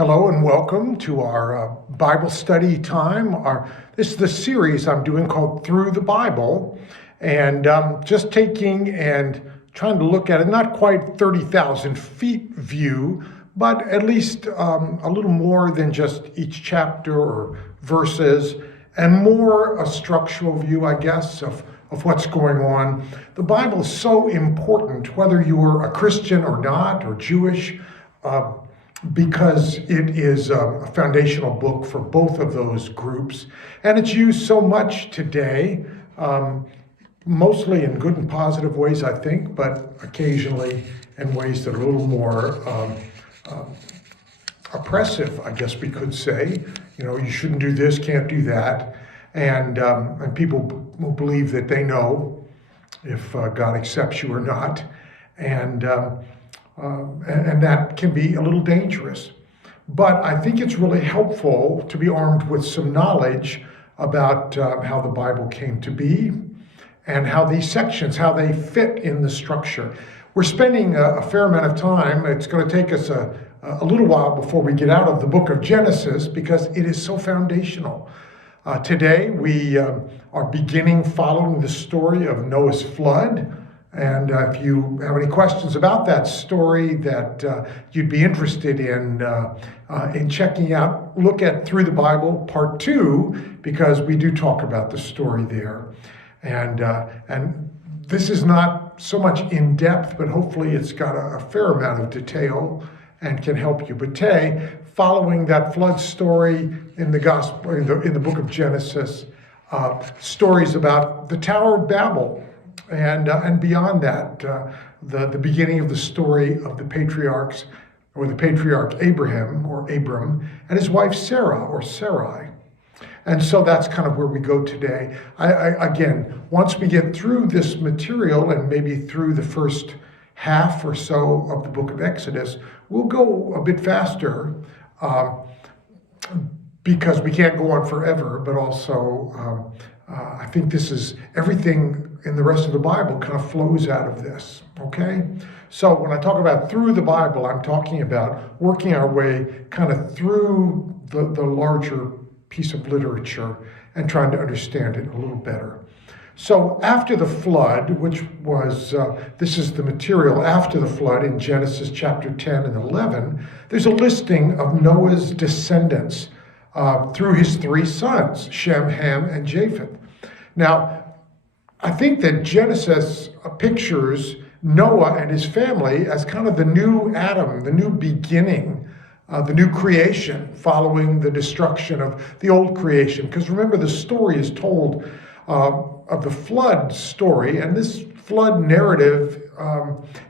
Hello and welcome to our Bible study time. This is the series I'm doing called Through the Bible, and just taking and trying to look at it, not quite 30,000 feet view, but at least a little more than just each chapter or verses, and more a structural view, I guess, of what's going on. The Bible is so important, whether you are a Christian or not, or Jewish, because it is a foundational book for both of those groups. And it's used so much today, mostly in good and positive ways, I think, but occasionally in ways that are a little more oppressive, I guess we could say. You know, you shouldn't do this, can't do that. And people will believe that they know if God accepts you or not. And that can be a little dangerous. But I think it's really helpful to be armed with some knowledge about how the Bible came to be and how these sections, how they fit in the structure. We're spending a fair amount of time. It's going to take us a little while before we get out of the book of Genesis because it is so foundational. Today we are beginning following the story of Noah's flood. And if you have any questions about that story that you'd be interested in checking out, look at Through the Bible Part 2, because we do talk about the story there. And this is not so much in depth, but hopefully it's got a fair amount of detail and can help you. But today, following that flood story in the gospel, in the book of Genesis, stories about the Tower of Babel. And beyond that, the beginning of the story of the patriarchs, or the patriarch Abraham, or Abram, and his wife Sarah, or Sarai. And so that's kind of where we go today. Again, once we get through this material, and maybe through the first half or so of the book of Exodus, we'll go a bit faster, because we can't go on forever, but also I think this is everything in the rest of the Bible kind of flows out of this, okay? So when I talk about through the Bible, I'm talking about working our way kind of through the larger piece of literature and trying to understand it a little better. So after the flood, which was, this is the material after the flood in Genesis chapter 10 and 11, there's a listing of Noah's descendants through his three sons, Shem, Ham, and Japheth. Now, I think that Genesis pictures Noah and his family as kind of the new Adam, the new beginning, the new creation following the destruction of the old creation. Because remember, the story is told of the flood story, and this flood narrative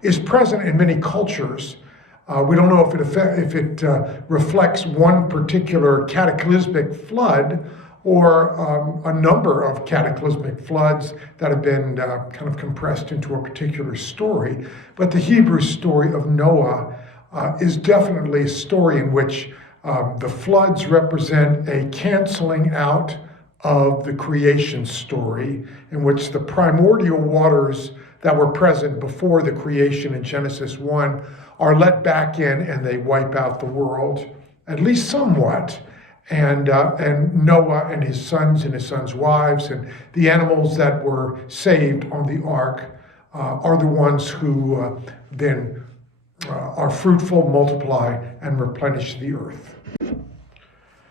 is present in many cultures. We don't know if it reflects one particular cataclysmic flood or a number of cataclysmic floods that have been kind of compressed into a particular story. But the Hebrew story of Noah is definitely a story in which the floods represent a canceling out of the creation story, in which the primordial waters that were present before the creation in Genesis 1 are let back in and they wipe out the world, at least somewhat. And Noah and his sons' wives and the animals that were saved on the ark are the ones who then are fruitful, multiply, and replenish the earth.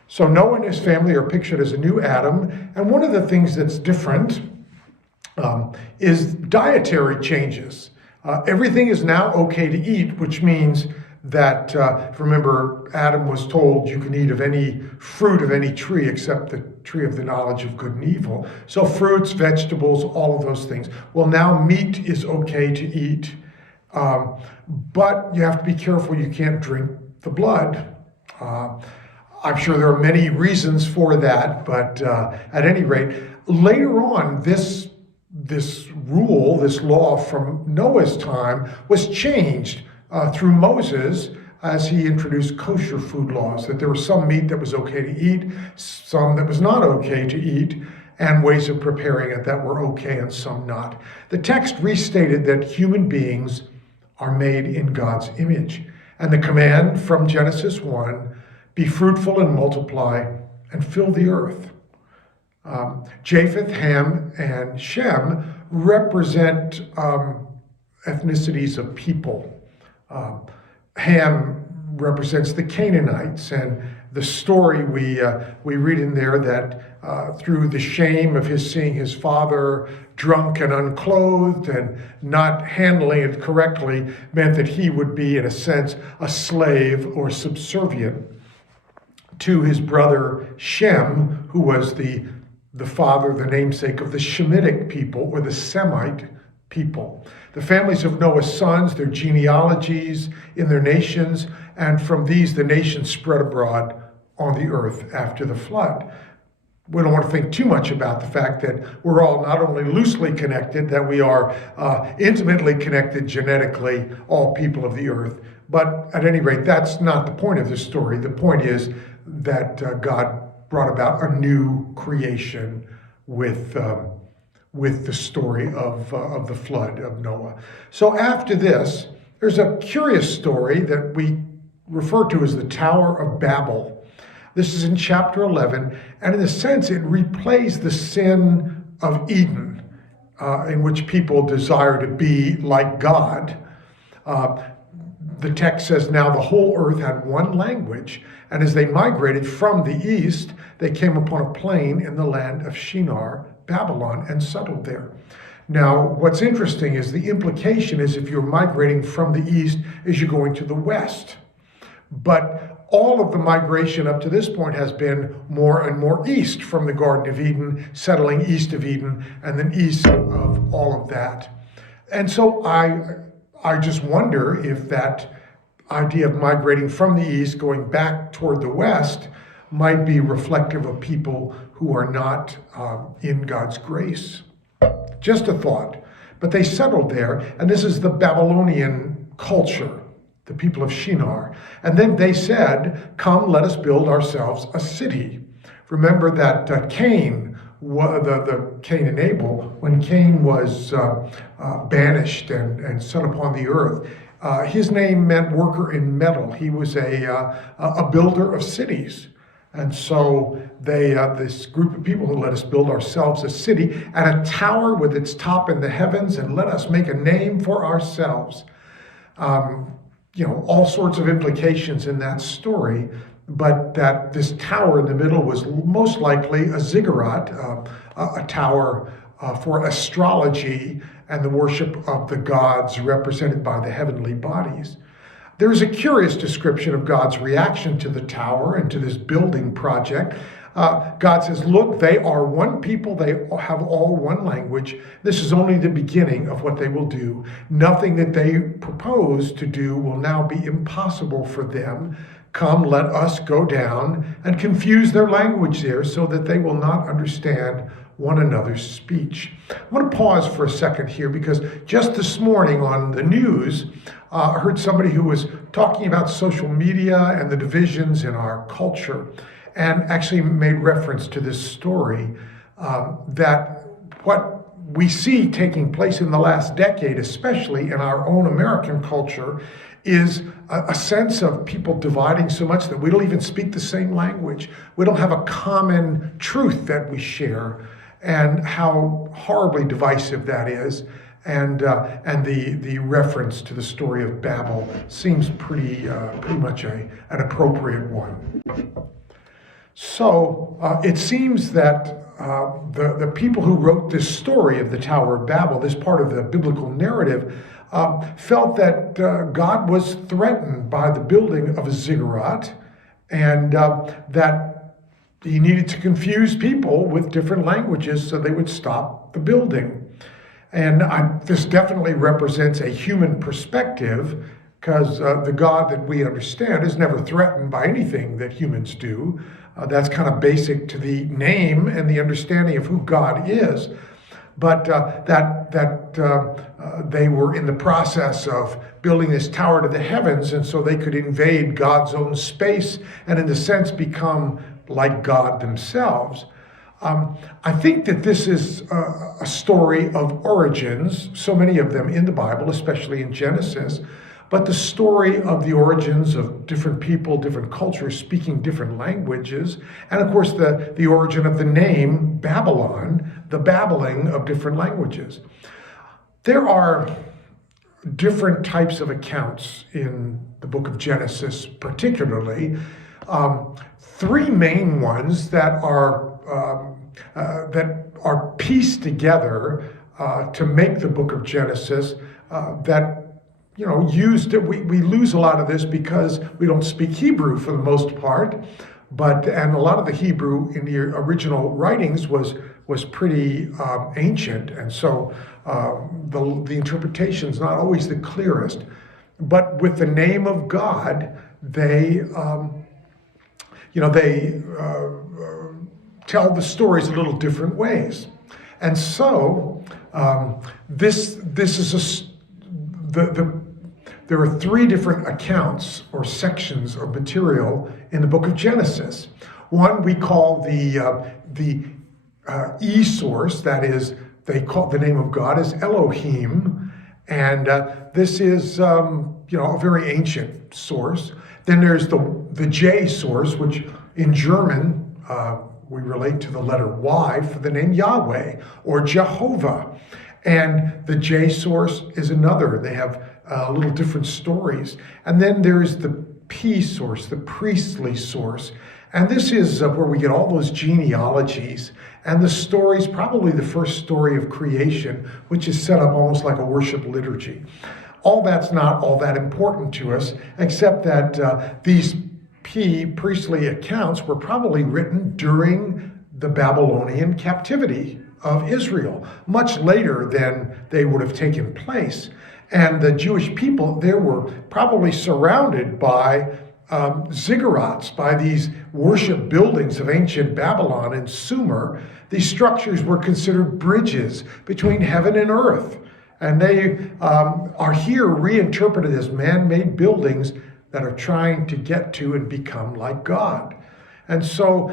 So Noah and his family are pictured as a new Adam, and one of the things that's different is dietary changes. Everything is now okay to eat, which means that, remember, Adam was told you can eat of any fruit of any tree except the tree of the knowledge of good and evil. So fruits, vegetables, all of those things. Well, now meat is okay to eat, but you have to be careful. You can't drink the blood. I'm sure there are many reasons for that, but at any rate, later on, this rule, this law from Noah's time was changed through Moses as he introduced kosher food laws, that there was some meat that was okay to eat, some that was not okay to eat, and ways of preparing it that were okay and some not. The text restated that human beings are made in God's image. And the command from Genesis 1 Be fruitful and multiply and fill the earth. Japheth, Ham, and Shem represent ethnicities of people. Ham represents the Canaanites, and the story we read in there that through the shame of his seeing his father drunk and unclothed and not handling it correctly meant that he would be, in a sense, a slave or subservient to his brother Shem, who was the father, the namesake of the Shemitic people, or the Semite people. The families of Noah's sons, their genealogies in their nations, and from these the nations spread abroad on the earth after the flood. We don't want to think too much about the fact that we're all not only loosely connected, that we are intimately connected genetically, all people of the earth. But at any rate, that's not the point of this story. The point is that God brought about a new creation with the story of the flood of Noah. So after this, there's a curious story that we refer to as the Tower of Babel. This is in chapter 11, and in a sense, it replays the sin of Eden, in which people desire to be like God. The text says, now the whole earth had one language, and as they migrated from the east, they came upon a plain in the land of Shinar, Babylon, and settled there. Now, what's interesting is the implication is if you're migrating from the east, is you're going to the west. But all of the migration up to this point has been more and more east from the Garden of Eden, settling east of Eden, and then east of all of that. And so I just wonder if that idea of migrating from the east, going back toward the west, might be reflective of people who are not in God's grace. Just a thought. But they settled there, and this is the Babylonian culture, the people of Shinar. And then they said, come, let us build ourselves a city. Remember that Cain, Cain and Abel, when Cain was banished and set upon the earth, his name meant worker in metal. He was a builder of cities. And so this group of people who let us build ourselves a city and a tower with its top in the heavens, and let us make a name for ourselves. All sorts of implications in that story, but that this tower in the middle was most likely a ziggurat, a tower for astrology and the worship of the gods represented by the heavenly bodies. There is a curious description of God's reaction to the tower and to this building project. God says, look, they are one people. They have all one language. This is only the beginning of what they will do. Nothing that they propose to do will now be impossible for them. Come, let us go down and confuse their language there so that they will not understand one another's speech. I want to pause for a second here because just this morning on the news, I heard somebody who was talking about social media and the divisions in our culture and actually made reference to this story that what we see taking place in the last decade, especially in our own American culture, is a sense of people dividing so much that we don't even speak the same language. We don't have a common truth that we share, and how horribly divisive that is. And the reference to the story of Babel seems pretty much an appropriate one. So it seems that the people who wrote this story of the Tower of Babel, this part of the biblical narrative, felt that God was threatened by the building of a ziggurat, and that he needed to confuse people with different languages so they would stop the building. And this definitely represents a human perspective, because the God that we understand is never threatened by anything that humans do. That's kind of basic to the name and the understanding of who God is. But they were in the process of building this tower to the heavens, and so they could invade God's own space and in a sense become like God themselves. I think that this is a story of origins, so many of them in the Bible, especially in Genesis, but the story of the origins of different people, different cultures speaking different languages, and of course the origin of the name Babylon, the babbling of different languages. There are different types of accounts in the book of Genesis, particularly. Three main ones that are pieced together to make the book of Genesis we lose a lot of this because we don't speak Hebrew for the most part, and a lot of the Hebrew in the original writings was pretty ancient, and so the interpretation's not always the clearest. But with the name of God, they tell the stories a little different ways, and so there are three different accounts or sections of material in the book of Genesis. One we call the E-source, that is, they call the name of God as Elohim, and this is a very ancient source. Then there's the J source, which in German we relate to the letter Y for the name Yahweh or Jehovah. And the J source is another. They have little different stories. And then there's the P source, the priestly source. And this is where we get all those genealogies and the stories, probably the first story of creation, which is set up almost like a worship liturgy. All that's not all that important to us, except that these priestly accounts were probably written during the Babylonian captivity of Israel, much later than they would have taken place. And the Jewish people there were probably surrounded by ziggurats, by these worship buildings of ancient Babylon and Sumer. These structures were considered bridges between heaven and earth. And they are here reinterpreted as man-made buildings that are trying to get to and become like God. And so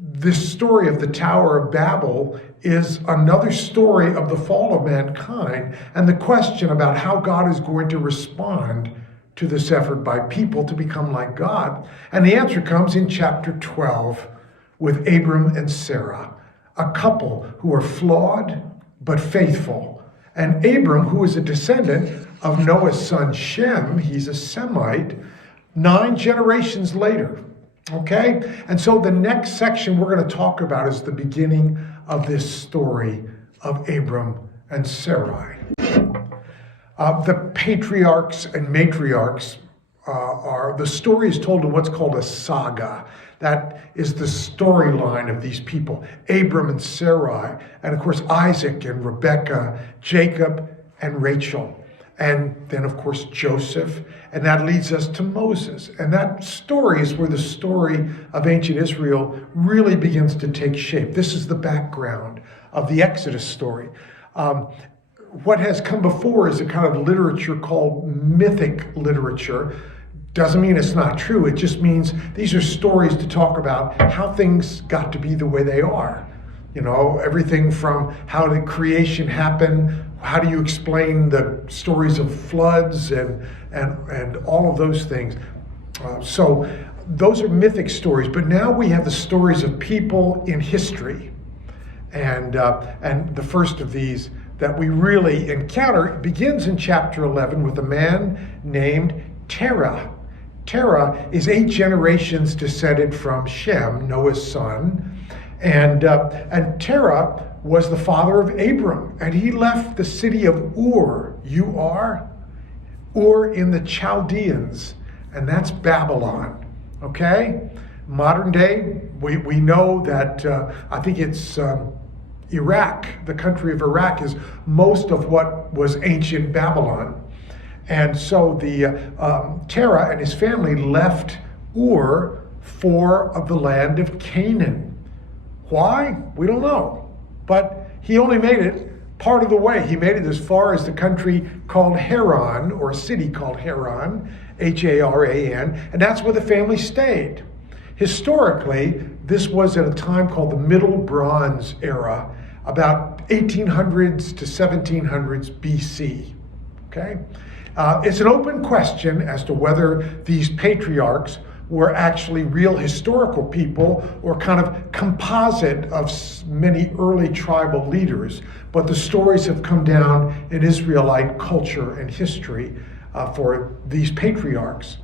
this story of the Tower of Babel is another story of the fall of mankind and the question about how God is going to respond to this effort by people to become like God. And the answer comes in chapter 12 with Abram and Sarah, a couple who are flawed but faithful. And Abram, who is a descendant of Noah's son Shem, he's a Semite, 9 generations later. Okay? And so the next section we're going to talk about is the beginning of this story of Abram and Sarai. The patriarchs and matriarchs the story is told in what's called a saga. That is the storyline of these people, Abram and Sarai, and of course Isaac and Rebekah, Jacob and Rachel, and then of course Joseph, and that leads us to Moses. And that story is where the story of ancient Israel really begins to take shape. This is the background of the Exodus story. What has come before is a kind of literature called mythic literature. Doesn't mean it's not true. It just means these are stories to talk about how things got to be the way they are. You know, everything from how did creation happen, how do you explain the stories of floods and all of those things. So those are mythic stories, but now we have the stories of people in history. And the first of these that we really encounter begins in chapter 11 with a man named Terah. Terah is 8 generations descended from Shem, Noah's son. And Terah was the father of Abram, and he left the city of Ur, Ur in the Chaldeans, and that's Babylon, okay? Modern day, we know that, I think it's Iraq, the country of Iraq is most of what was ancient Babylon. And so Terah and his family left Ur for the land of Canaan. Why? We don't know. But he only made it part of the way. He made it as far as the country called Haran, or a city called Haran, Haran, and that's where the family stayed. Historically, this was at a time called the Middle Bronze Era, about 1800s to 1700s BC. Okay? It's an open question as to whether these patriarchs were actually real historical people or kind of composite of many early tribal leaders. But the stories have come down in Israelite culture and history for these patriarchs.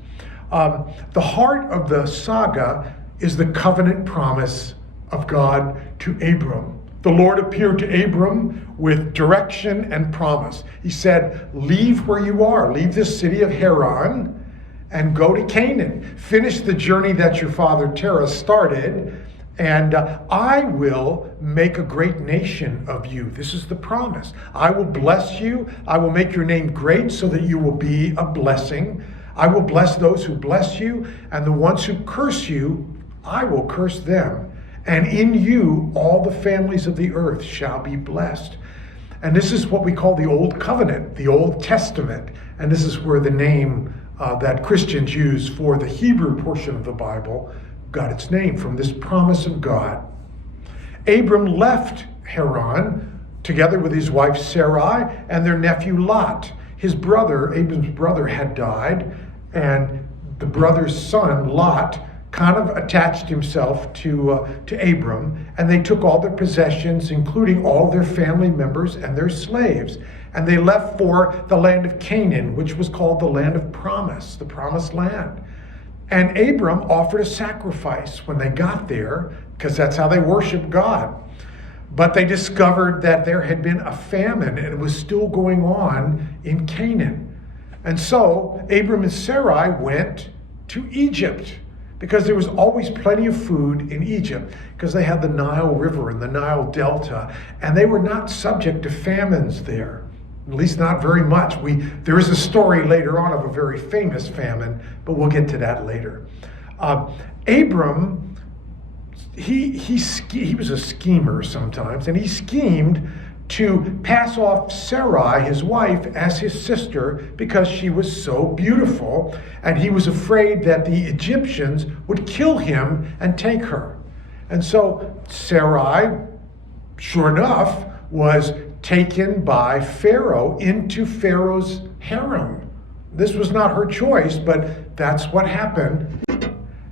The heart of the saga is the covenant promise of God to Abram. The Lord appeared to Abram with direction and promise. He said, leave where you are, leave the city of Haran and go to Canaan. Finish the journey that your father Terah started, and I will make a great nation of you. This is the promise. I will bless you. I will make your name great so that you will be a blessing. I will bless those who bless you, and the ones who curse you, I will curse them. And in you, all the families of the earth shall be blessed. And this is what we call the Old Covenant, the Old Testament. And this is where the name that Christians use for the Hebrew portion of the Bible got its name, from this promise of God. Abram left Haran together with his wife Sarai and their nephew Lot. His brother, Abram's brother, had died, and the brother's son, Lot, kind of attached himself to Abram, and they took all their possessions, including all their family members and their slaves, and they left for the land of Canaan, which was called the land of promise, the promised land. And Abram offered a sacrifice when they got there, because that's how they worshiped God. But they discovered that there had been a famine, and it was still going on in Canaan. And so Abram and Sarai went to Egypt, because there was always plenty of food in Egypt, because they had the Nile River and the Nile Delta, and they were not subject to famines there, at least not very much. There is a story later on of a very famous famine, but we'll get to that later. Abram, he was a schemer sometimes, and he schemed to pass off Sarai, his wife, as his sister because she was so beautiful, and he was afraid that the Egyptians would kill him and take her. And so Sarai, sure enough, was taken by Pharaoh into Pharaoh's harem. This was not her choice, but that's what happened.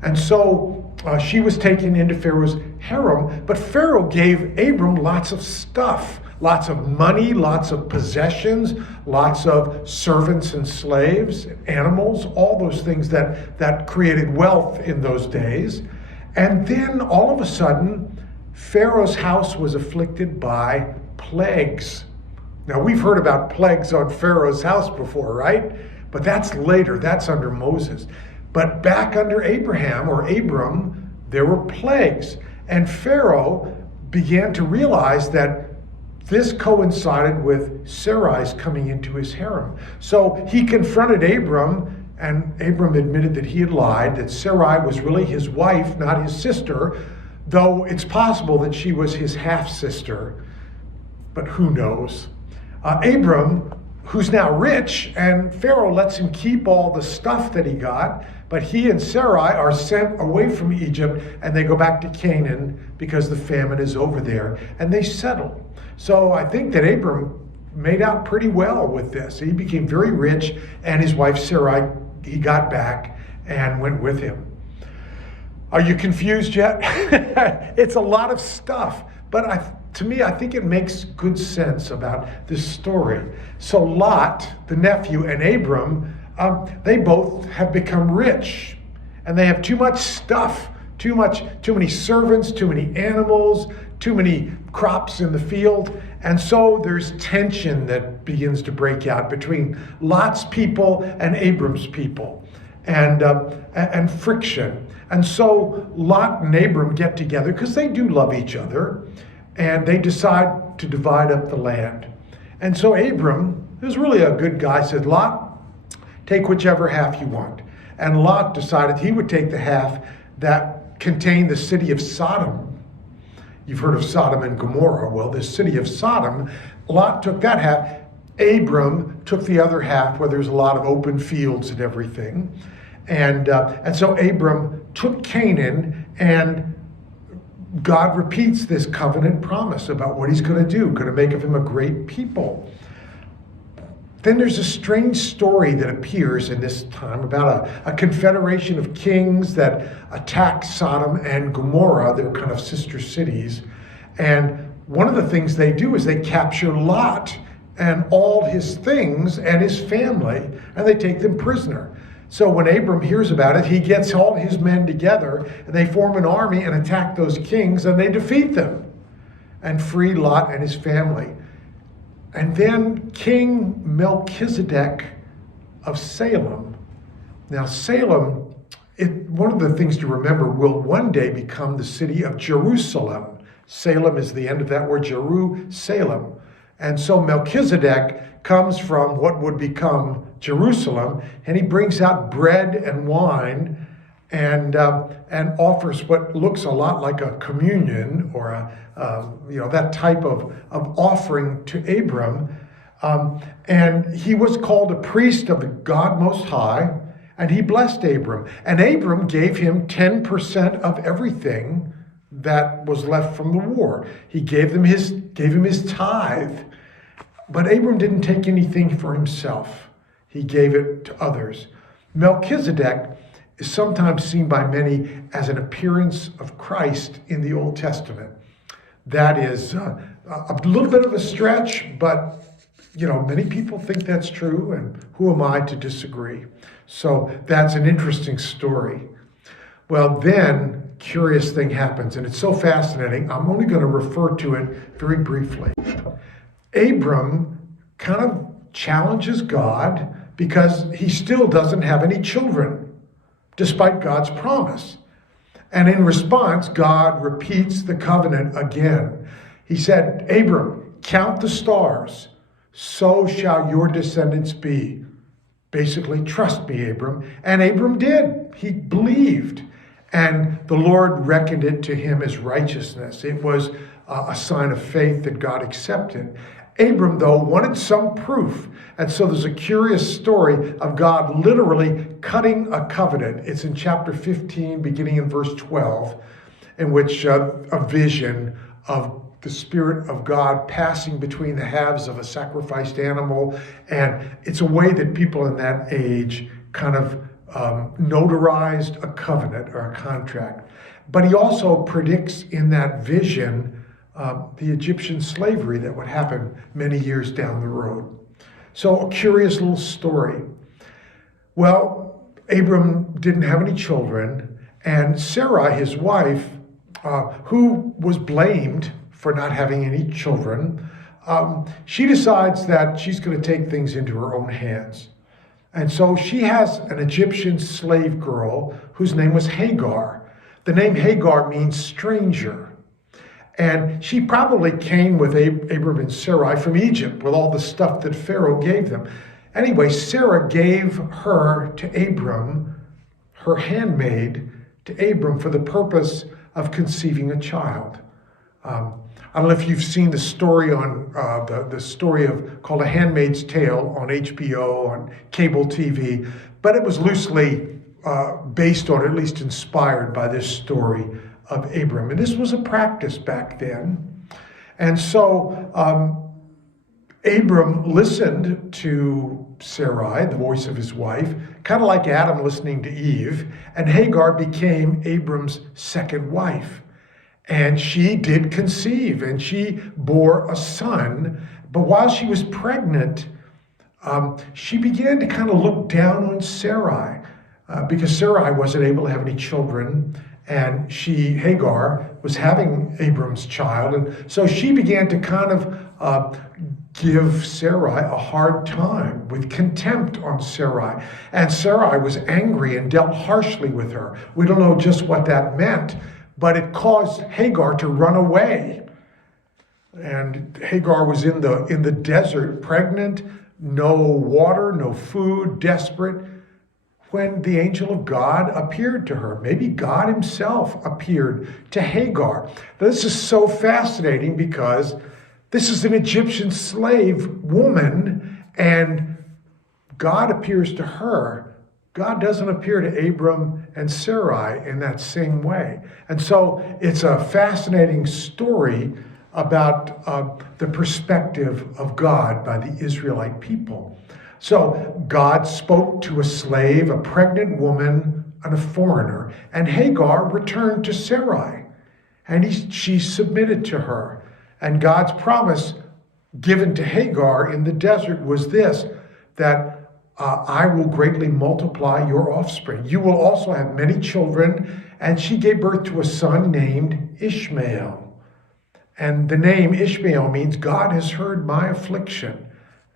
And so she was taken into Pharaoh's harem, but Pharaoh gave Abram lots of stuff. Lots of money, lots of possessions, lots of servants and slaves, animals, all those things that created wealth in those days. And then all of a sudden, Pharaoh's house was afflicted by plagues. Now, we've heard about plagues on Pharaoh's house before, right? But that's later, that's under Moses. But back under Abraham or Abram, there were plagues. And Pharaoh began to realize that this coincided with Sarai's coming into his harem. So he confronted Abram, and Abram admitted that he had lied, that Sarai was really his wife, not his sister, though it's possible that she was his half-sister, but who knows. Abram, who's now rich, and Pharaoh lets him keep all the stuff that he got, but he and Sarai are sent away from Egypt, and they go back to Canaan because the famine is over there, and they settle. So I think that Abram made out pretty well with this. He became very rich, and his wife Sarai, he got back and went with him. Are you confused yet? It's a lot of stuff, but to me, I think it makes good sense about this story. So Lot, the nephew, and Abram, they both have become rich, and they have too much stuff, too many servants, too many animals, too many crops in the field. And so there's tension that begins to break out between Lot's people and Abram's people, and friction. And so Lot and Abram get together because they do love each other, and they decide to divide up the land. And so Abram, who's really a good guy, said, Lot, take whichever half you want. And Lot decided he would take the half that contained the city of Sodom. You've heard of Sodom and Gomorrah. Well, the city of Sodom, Lot took that half. Abram took the other half, where there's a lot of open fields and everything. And so Abram took Canaan, and God repeats this covenant promise about what he's going to do, going to make of him a great people. Then there's a strange story that appears in this time about a confederation of kings that attack Sodom and Gomorrah. They're kind of sister cities. And one of the things they do is they capture Lot and all his things and his family, and they take them prisoner. So when Abram hears about it, he gets all his men together, and they form an army and attack those kings, and they defeat them and free Lot and his family. And then King Melchizedek of Salem. Now Salem, one of the things to remember, will one day become the city of Jerusalem. Salem is the end of that word, Jerusalem. And so Melchizedek comes from what would become Jerusalem, and he brings out bread and wine and offers what looks a lot like a communion or that type of offering to Abram. And he was called a priest of the God Most High, and he blessed Abram. And Abram gave him 10% of everything that was left from the war. He gave him his tithe. But Abram didn't take anything for himself. He gave it to others. Melchizedek is sometimes seen by many as an appearance of Christ in the Old Testament. That is a little bit of a stretch, but many people think that's true, and who am I to disagree? So that's an interesting story. Well, then, curious thing happens, and it's so fascinating, I'm only going to refer to it very briefly. Abram kind of challenges God because he still doesn't have any children, despite God's promise. And in response, God repeats the covenant again. He said, Abram, count the stars, so shall your descendants be. Basically, trust me, Abram. And Abram did. He believed. And the Lord reckoned it to him as righteousness. It was a sign of faith that God accepted. Abram, though, wanted some proof. And so there's a curious story of God literally cutting a covenant. It's in chapter 15, beginning in verse 12, in which a vision of the Spirit of God passing between the halves of a sacrificed animal. And it's a way that people in that age kind of notarized a covenant or a contract. But he also predicts in that vision the Egyptian slavery that would happen many years down the road. So a curious little story. Well, Abram didn't have any children, and Sarai, his wife, who was blamed for not having any children, she decides that she's going to take things into her own hands. And so she has an Egyptian slave girl whose name was Hagar. The name Hagar means stranger. And she probably came with Abram and Sarai from Egypt with all the stuff that Pharaoh gave them. Anyway, Sarah gave her to Abram, her handmaid, to Abram for the purpose of conceiving a child. I don't know if you've seen the story on the story called A Handmaid's Tale on HBO, on cable TV, but it was loosely based on, or at least inspired by this story of Abram. And this was a practice back then. And so Abram listened to Sarai, the voice of his wife, kind of like Adam listening to Eve, and Hagar became Abram's second wife. And she did conceive, and she bore a son. But while she was pregnant, she began to kind of look down on Sarai because Sarai wasn't able to have any children, and Hagar, was having Abram's child. And so she began to kind of give Sarai a hard time with contempt on Sarai. And Sarai was angry and dealt harshly with her. We don't know just what that meant, but it caused Hagar to run away. And Hagar was in the desert, pregnant, no water, no food, desperate, when the angel of God appeared to her. Maybe God himself appeared to Hagar. This is so fascinating because this is an Egyptian slave woman, and God appears to her. God doesn't appear to Abram and Sarai in that same way. And so it's a fascinating story about the perspective of God by the Israelite people. So God spoke to a slave, a pregnant woman, and a foreigner, and Hagar returned to Sarai, and she submitted to her. And God's promise given to Hagar in the desert was this, that I will greatly multiply your offspring. You will also have many children. And she gave birth to a son named Ishmael. And the name Ishmael means God has heard my affliction.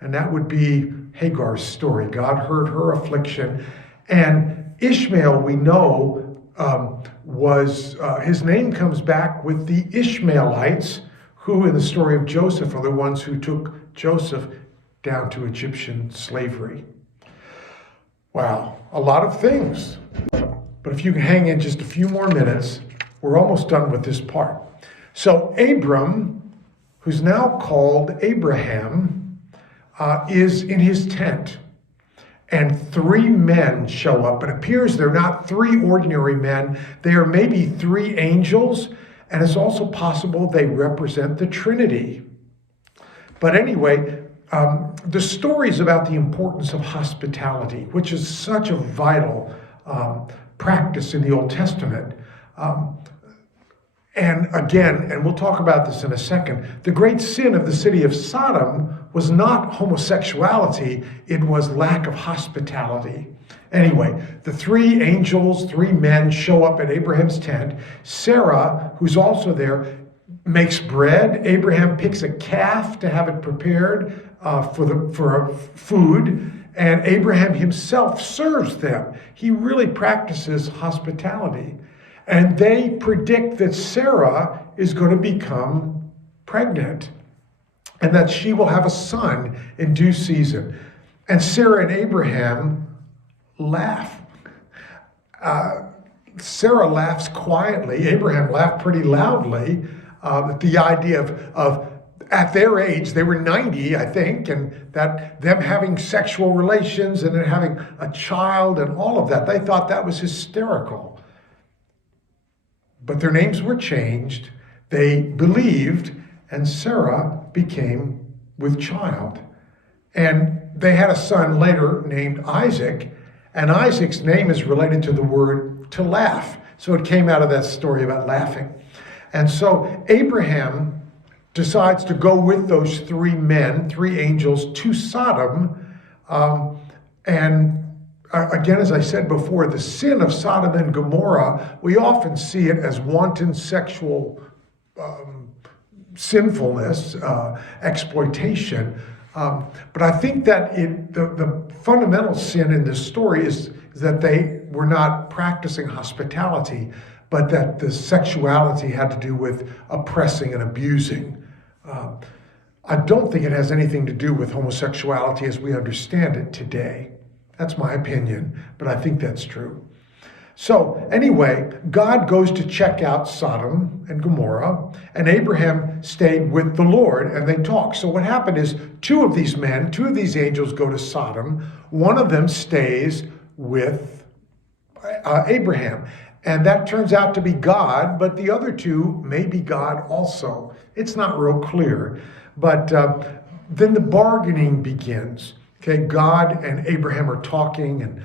And that would be Hagar's story. God heard her affliction. And Ishmael, we know, his name comes back with the Ishmaelites, who in the story of Joseph are the ones who took Joseph down to Egyptian slavery. Wow, a lot of things. But if you can hang in just a few more minutes, we're almost done with this part. So Abram, who's now called Abraham, is in his tent. And 3 men show up. It appears they're not 3 ordinary men. They are maybe 3 angels. And it's also possible they represent the Trinity. But anyway, the story is about the importance of hospitality, which is such a vital practice in the Old Testament. And again, and we'll talk about this in a second, the great sin of the city of Sodom was not homosexuality, it was lack of hospitality. Anyway, the 3 angels, 3 men show up at Abraham's tent. Sarah, who's also there, makes bread. Abraham picks a calf to have it prepared for food. And Abraham himself serves them. He really practices hospitality. And they predict that Sarah is going to become pregnant and that she will have a son in due season. And Sarah and Abraham laugh. Sarah laughs quietly. Abraham laughed pretty loudly at the idea of at their age, they were 90, I think, and that them having sexual relations and then having a child and all of that, they thought that was hysterical. But their names were changed. They believed, and Sarah became with child. And they had a son later named Isaac, and Isaac's name is related to the word to laugh. So it came out of that story about laughing. And so Abraham decides to go with those 3 men, 3 angels, to Sodom. And again, as I said before, the sin of Sodom and Gomorrah, we often see it as wanton sexual sinfulness, exploitation. But I think that the fundamental sin in this story is that they were not practicing hospitality, but that the sexuality had to do with oppressing and abusing. I don't think it has anything to do with homosexuality as we understand it today. That's my opinion, but I think that's true. So anyway, God goes to check out Sodom and Gomorrah, and Abraham stayed with the Lord, and they talk. So what happened is 2 of these men, 2 of these angels go to Sodom. One of them stays with Abraham, and that turns out to be God, but the other 2 may be God also. It's not real clear. But then the bargaining begins. Okay, God and Abraham are talking, and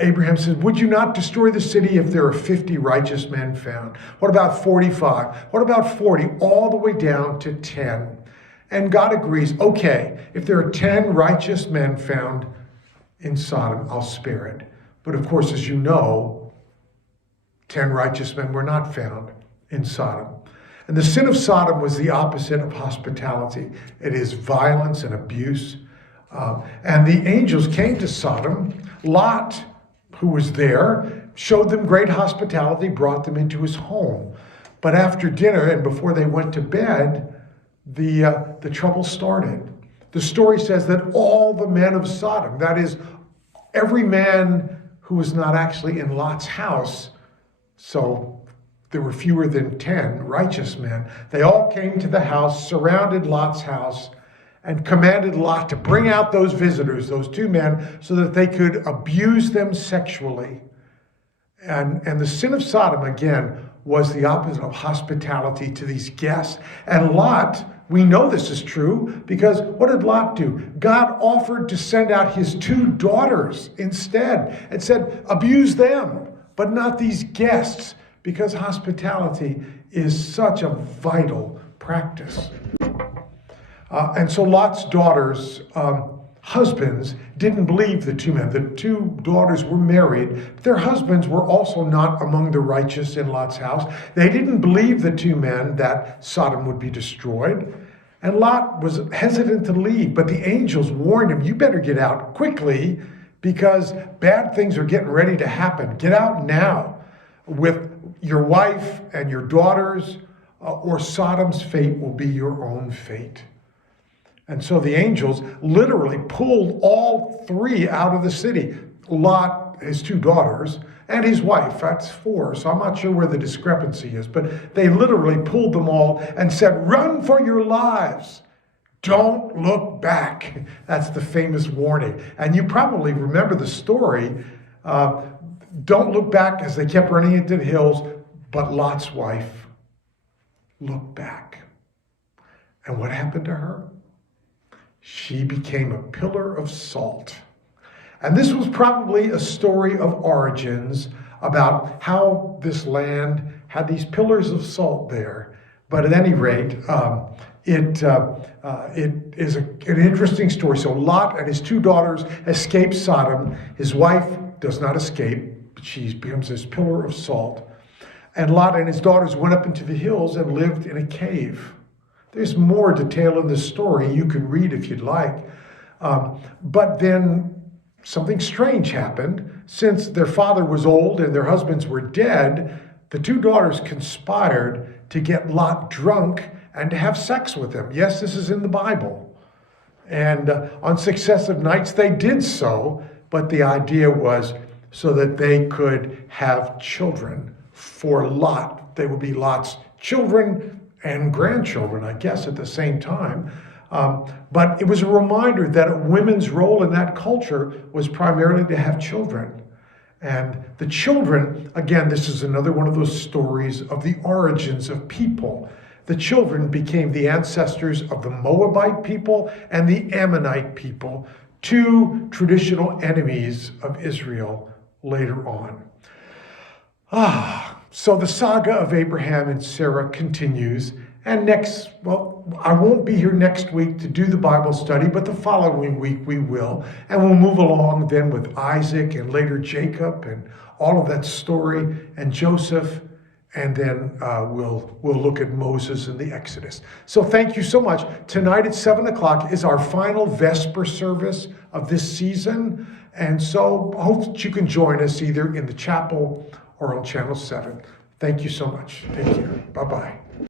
Abraham says, would you not destroy the city if there are 50 righteous men found? What about 45? What about 40? All the way down to 10. And God agrees, okay, if there are 10 righteous men found in Sodom, I'll spare it. But of course, as you know, 10 righteous men were not found in Sodom. And the sin of Sodom was the opposite of hospitality. It is violence and abuse. And the angels came to Sodom. Lot, who was there, showed them great hospitality, brought them into his home. But after dinner and before they went to bed, the trouble started. The story says that all the men of Sodom, that is, every man who was not actually in Lot's house, so there were fewer than 10 righteous men, they all came to the house, surrounded Lot's house, and commanded Lot to bring out those visitors, those 2 men, so that they could abuse them sexually. And the sin of Sodom, again, was the opposite of hospitality to these guests. And Lot, we know this is true because what did Lot do? God offered to send out his 2 daughters instead and said, abuse them, but not these guests, because hospitality is such a vital practice. And so Lot's daughters' husbands didn't believe the 2 men. The 2 daughters were married. Their husbands were also not among the righteous in Lot's house. They didn't believe the 2 men that Sodom would be destroyed. And Lot was hesitant to leave, but the angels warned him, you better get out quickly because bad things are getting ready to happen. Get out now with your wife and your daughters, or Sodom's fate will be your own fate. And so the angels literally pulled all 3 out of the city. Lot, his 2 daughters, and his wife. That's 4. So I'm not sure where the discrepancy is. But they literally pulled them all and said, run for your lives. Don't look back. That's the famous warning. And you probably remember the story. Don't look back as they kept running into the hills. But Lot's wife looked back. And what happened to her? She became a pillar of salt. And this was probably a story of origins about how this land had these pillars of salt there. But at any rate, it is an interesting story. So Lot and his 2 daughters escape Sodom. His wife does not escape. She becomes this pillar of salt. And Lot and his daughters went up into the hills and lived in a cave. There's more detail in this story you can read if you'd like. But then something strange happened. Since their father was old and their husbands were dead, the 2 daughters conspired to get Lot drunk and to have sex with him. Yes, this is in the Bible. And on successive nights they did so, but the idea was so that they could have children for Lot. They would be Lot's children and grandchildren, I guess, at the same time. But it was a reminder that a women's role in that culture was primarily to have children. And the children, again, this is another one of those stories of the origins of people. The children became the ancestors of the Moabite people and the Ammonite people, 2 traditional enemies of Israel later on. So the saga of Abraham and Sarah continues. And I won't be here next week to do the Bible study, but the following week we will. And we'll move along then with Isaac and later Jacob and all of that story and Joseph. And then we'll look at Moses and the Exodus. So thank you so much. Tonight at 7 o'clock is our final Vesper service of this season. And so I hope that you can join us either in the chapel or on Channel 7. Thank you so much. Take care. Bye-bye.